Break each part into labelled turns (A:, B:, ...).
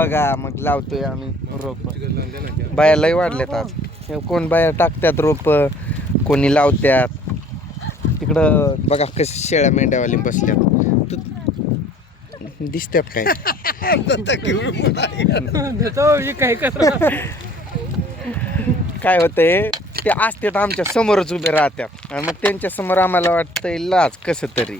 A: बघा मग लावतोय आम्ही रोप. बाया लय वाढल्यात आज. कोण बाया टाकतात रोप कोणी लावत्यात. तिकडं बघा कशी शेळ्या मेंढ्यावाली बसल्यात. तू दिसतात काय?
B: काय कसं
A: काय होतंय? ते असतात आमच्या समोरच उभे राहतात आणि मग त्यांच्यासमोर आम्हाला वाटतंय लाज कसं तरी.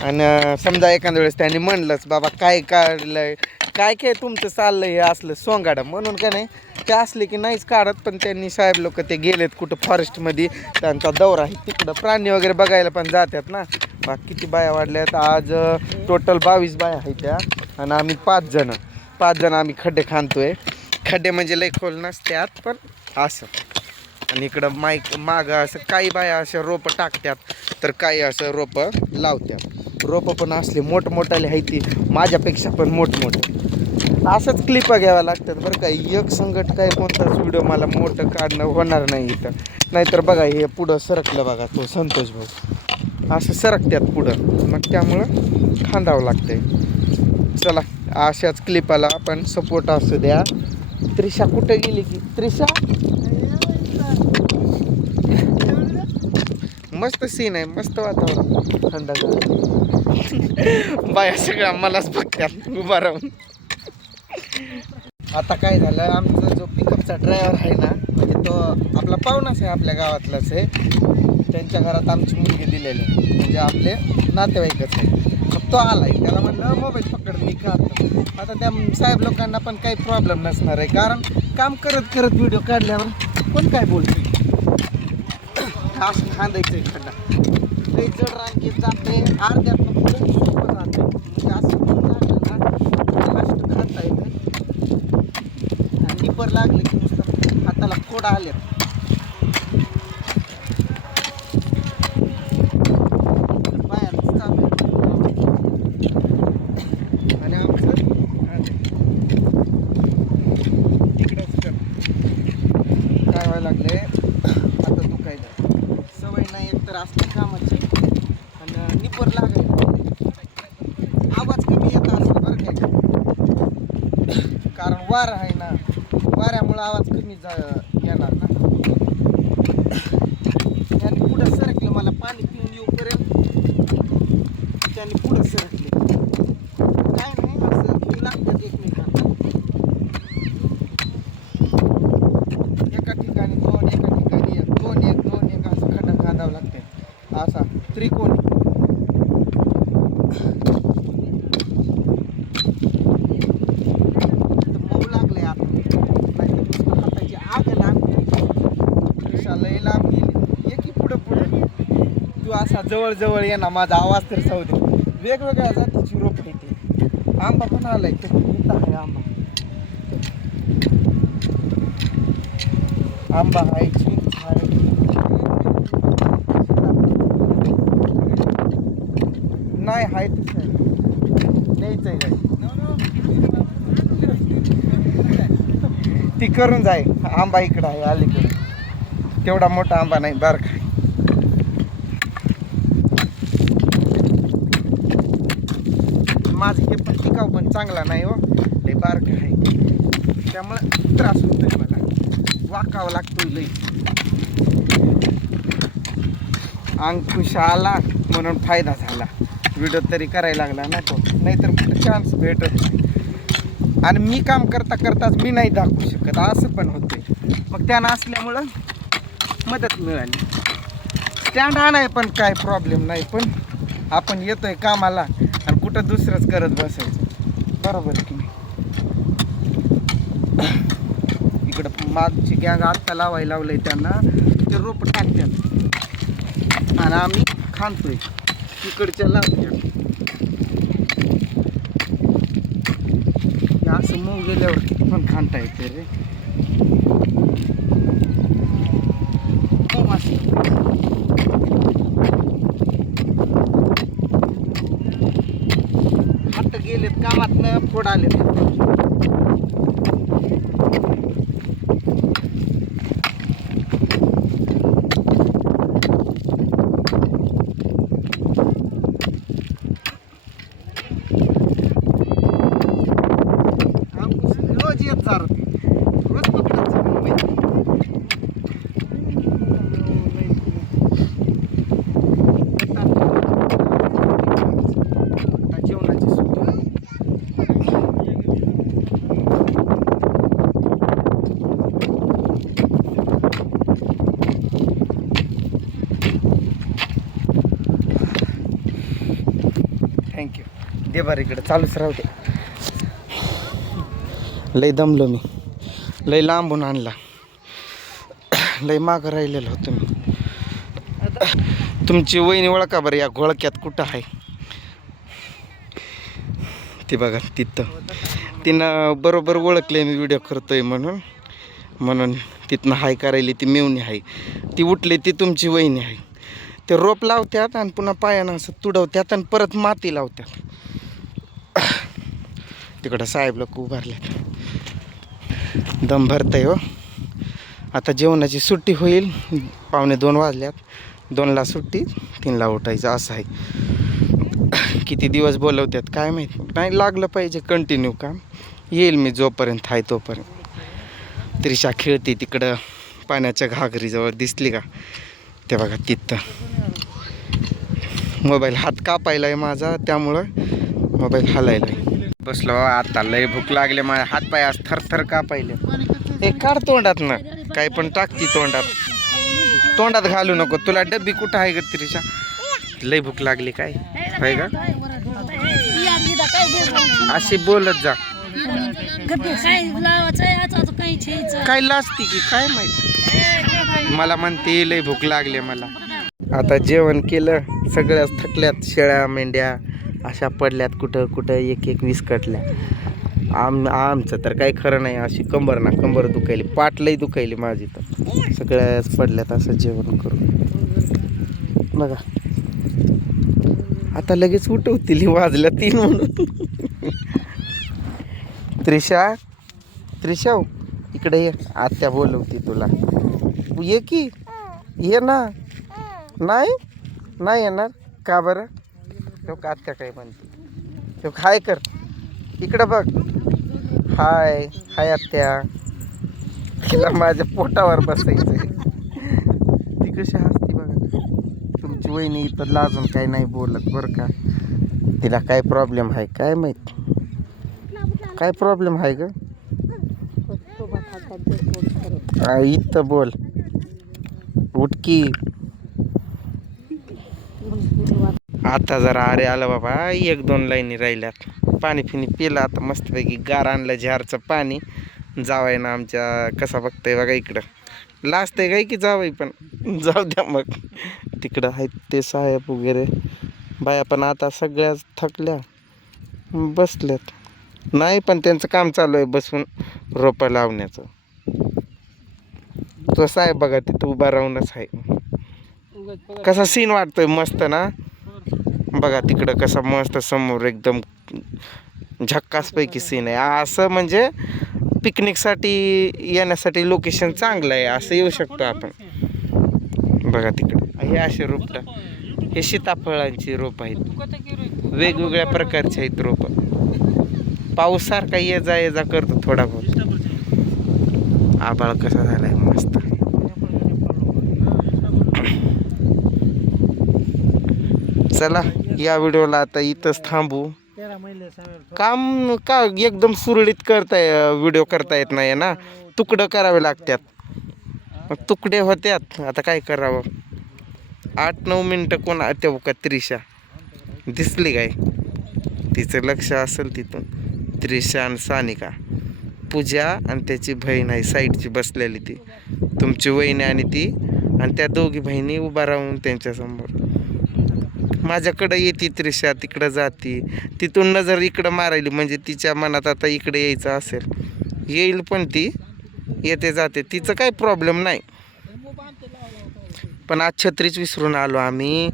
A: आणि समजा एखाद्या वेळेस त्यांनी म्हणलंच बाबा काय काढलंय? काय काय तुमचं चाललं हे असलं सोंगाडं? म्हणून का नाही ते असले की नाहीच काढत पण त्यांनी साहेब लोक ते गेलेत कुठं फॉरेस्टमध्ये त्यांचा दौरा आहे तिकडं. प्राणी वगैरे बघायला पण जातात ना. बा किती बाया वाढल्यात. आज टोटल बावीस बाया आहेत त्या. आणि आम्ही पाच जणं. पाच जण आम्ही खड्डे खांदतोय. खड्डे म्हणजे लय खोल नसत्यात पण असं. आणि इकडं माईक मागं असं काही बाया अशा रोपं टाकतात तर काही असं रोपं लावतात रोपं पण असले मोठमोठाले आहे ती माझ्यापेक्षा पण मोठमोठे. असंच क्लिपा घ्याव्या लागतात बरं का. एक संकट काय कोणताच व्हिडिओ मला मोठं काढणं होणार नाही इथं. नाहीतर बघा हे पुढं सरकलं बघा तो संतोष भाऊ. असं सरकत्यात पुढं. मग त्यामुळं खांदावं लागतंय. चला अशाच क्लिपाला आपण सपोर्ट असू द्या. त्रिशा कुठं गेली की? त्रिशा? मस्त सीन आहे मस्त वातावरण. थंडगार. बाया सगळ्या मलाच बघतात उभा राहून. आता काय झालं आमचा जो पिकअपचा ड्रायव्हर आहे ना म्हणजे तो आपला पाहुणाच आहे आपल्या गावातलाच आहे. त्यांच्या घरात आमची मुलगी दिलेली आहे. म्हणजे आपले नातेवाईकच आहे. मग तो आलाय. त्याला म्हणलं मोबाईल पकड मी का आता त्या साहेब लोकांना पण काही प्रॉब्लेम नसणार आहे. कारण काम करत करत व्हिडिओ काढल्यावर कोण काय बोलतोय? असं खांदायचं खड्डा. ते जड रांगेत जाते अर्ध्यात पुढे सोपं जाते म्हणजे असं करून लागलं ना खाता येते आणि निपर लागले की नुसतं हाताला फोड आल्यात बाहेर चालू आहे. आणि आमचं तिकडंच कर काय व्हायला लागले आता दुखायला सवय नाही एक तर असल्या कामाची आणि निपर लागायला आवाज कमी येत असेल बरं काय कारण वारा आहे ना वाऱ्यामुळं आवाज कमी जा येणार ना त्याने पुढं सरकलं मला पाणी पिऊन येऊपर्यंत त्याने पुढं सरकले काय नाही असं घेऊ लागतात एकमेकांना एका ठिकाणी दोन एका ठिकाणी एक दोन एक दोन एक असं खंड खांदावं लागते असा त्रिकोणी तर मऊ लागले आता नाही तर नुसतं हाताची आग लागते रिक्षा लय लांब गेली ये की पुढं पुढं तू असा जवळजवळ जवळ ये ना माझा आवाज तर सौदे दे. वेगवेगळ्या जातीची रोप येते. आंबा पण आलाय ते आहे आंबा. आंबा आहे चिंच आहे नाही आहे. तसं नाहीच आहे ती करून जाय आंबा इकडं आहे अलीकडे. तेवढा मोठा आंबा नाही बारखा काय माझं हे पण टिकाव पण चांगला नाही हो. लय बारक आहे. त्यामुळं त्रास होतोय मला. वाकावं लागतो लई अंकुश आला म्हणून फायदा झाला. व्हिडिओ तरी करायला लागला ना तो. नाहीतर कुठं चान्स भेटत नाही. आणि मी काम करता करताच मी नाही दाखवू शकत. असं पण होते मग त्यानं असल्यामुळं मदत मिळाली. स्टँड आणाय पण काय प्रॉब्लेम नाही. पण आपण येतोय कामाला आणि कुठं दुसरंच करत बसायचं. बरोबर आहे की इकडं मागची गॅंग आत्ता लावायला लावलं आहे त्यांना. ते रोप टाकतात. आणि आम्ही खांदतोय. इकडच्या लावत्या. असं मऊ गेल्यावर किती पण खांडता येते रे. मऊ असं. हात गेलेत कामातनं फोड आले अंकुश दे बरं इकडं चालूच राहू दे. लय दमलो मी. लय लांबून आणला. लय मागं राहिलेलो होतो मी. तुमची वहिनी ओळखा बरं या घोळक्यात कुठं आहे? ती बघा तिथं. तिनं बरोबर ओळखले मी व्हिडिओ करतोय म्हणून. म्हणून तिथनं हाय करायली ती मेवणी आहे ती उठली ती तुमची वहिनी आहे ते रोप लावतात आणि पुन्हा पायानं असं तुडवतात आणि परत माती लावतात तिकडं साहेब लोक उभारल्यात दम भरतंय हो. आता जेवणाची सुट्टी होईल. पावणे दोन वाजल्यात. दोनला सुट्टी तीनला उठायचं असं आहे. किती दिवस बोलवतात काय माहीत? नाही लागलं पाहिजे कंटिन्यू काम. येईल मी जोपर्यंत आहे तोपर्यंत. त्रिशा खेळते तिकडं. पाण्याच्या घागरीजवळ दिसली का? ते बघा तिथं. मोबाईल हात कापायला आहे माझा त्यामुळं मोबाईल हालायला आहे बसलो आता लय भूक लागले माझ्या हात पाय आज थरथर कापायले. एक काढ तोंडात ना काही पण टाकती तोंडात. तोंडात घालू नको. तुला डब्बी कुठं आहे ग त्रिशा? लय भूक लागली काय? आहे का अशी बोलत जा.
C: काय
A: लाजती की काय माहिती? मला म्हणते लय भूक लागली मला. आता जेवण केलं सगळ्याच थकल्यात शेळ्या मेंढ्या अशा पडल्यात कुठं कुठं एक एक विस्कटल्या आम आमचं तर काही खरं नाही अशी कंबर ना कंबर दुखायली पाट लई दुखायली माझी तर. सगळ्याच पडल्यात असं जेवण करून. बघा. आता लगेच उठवतील वाजल्या तीन म्हणून. त्रिशा त्रिशा इकडे ये. आत्या बोलवती तुला. ये की? ये ना? नाही? नाही येणार? का बरं? तो का आत्या काय म्हणते? तो हाय कर. इकडं बघ. हाय. हाय आत्या. तिला माझ्या पोटावर बसायचंय. ती कशी हसती बघा. तुमची वहिनी इथं लाजून काही नाही बोलत बरं का? तिला काय प्रॉब्लेम आहे? काय माहीत? काय प्रॉब्लेम आहे ग? इथं बोल. की. आता जरा अरे आलं बाबा. एक दोन लाईनी राहिल्यात. पाणी फिनी पिलं आता मस्तपैकी गार आणलं झारचं पाणी. जावाय ना आमच्या कसा बघतंय बघा इकडं. लास्ट आहे काय की जावाय पण. जाऊ द्या मग. तिकडं आहेत ते साहेब वगैरे. बाया पण आता सगळ्याच थकल्या. बसल्यात. नाही पण त्यांचं काम चालू आहे बसून रोपं लावण्याचं. तो साहेब बघा तिथं उभा राहूनच आहे. कसा सीन वाटतोय मस्त ना? बघा तिकडं कसा मस्त समोर एकदम झक्कासपैकी सीन आहे. असं म्हणजे पिकनिकसाठी येण्यासाठी लोकेशन चांगलं आहे असं येऊ शकतो आपण. बघा तिकडं. हे असे रोपटं हे सीताफळांची रोप आहेत. वेगवेगळ्या प्रकारचे आहेत रोपं. पाऊस सारखा ये जा ये जा करतो थोडा बहुत. आबाळ कसा झालाय मस्त. चला या व्हिडिओला आता इथंच थांबू. काम का एकदम सुरळीत करताय व्हिडिओ करता येत नाही ना? तुकडं करावे लागतात. मग तुकडे होत्यात. आता काय करावं? आठ नऊ मिनटं कोण तेव्हा का त्रिशा? दिसली काय? तिचं लक्ष असेल तिथून. त्रिशा आणि सानिका. पूजा आणि त्याची बहीण आहे साईडची बसलेली ती. तुमची वहिनी आणि ती. आणि त्या दोघी बहिणी उभा राहून त्यांच्यासमोर माझ्याकडं येते त्रिशा तिकडं जाते. तिथून नजर इकडं मारायली म्हणजे तिच्या मनात आता इकडे यायचं असेल. येईल पण ती. येते जाते. तिचं काही प्रॉब्लेम नाही. पण आज छत्रीच विसरून आलो आम्ही.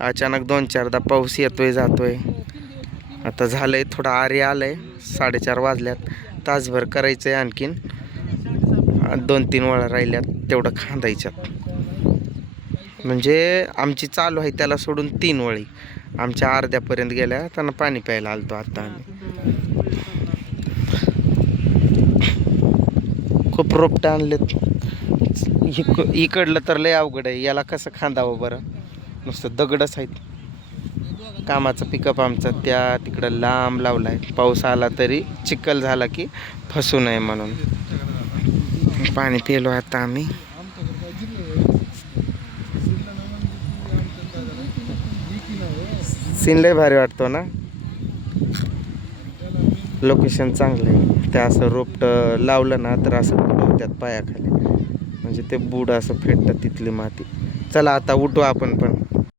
A: अचानक दोन चारदा पाऊस येतोय जातोय. आता झालंय थोडं आरे आलंय. साडेचार वाजल्यात. तासभर करायचं आहे आणखीन. दोन तीन वेळा राहिल्यात. तेवढं खांदायच्यात. म्हणजे आमची चालू आहे त्याला सोडून तीन वळी. आमच्या अर्ध्यापर्यंत गेल्या त्यांना पाणी प्यायला आलतो आता आम्ही. खूप रोपटं आणलेत. इक इकडलं तर लय अवघड आहे. याला कसं खांदावं बरं? नुसतं दगडच आहेत. कामाचं पिकअप आमचं त्या तिकडं लांब लावला आहे पाऊस आला तरी चिखल झाला की फसू नये म्हणून. पाणी पिलो आता आम्ही. सीन लय भारी वाटतो ना? लोकेशन चांगलं आहे ते असं रोपटं लावलं ना तर असं बुडवतात पायाखाली. म्हणजे ते बुड असं फेटतं तिथली माती. चला आता उठू आपण पण.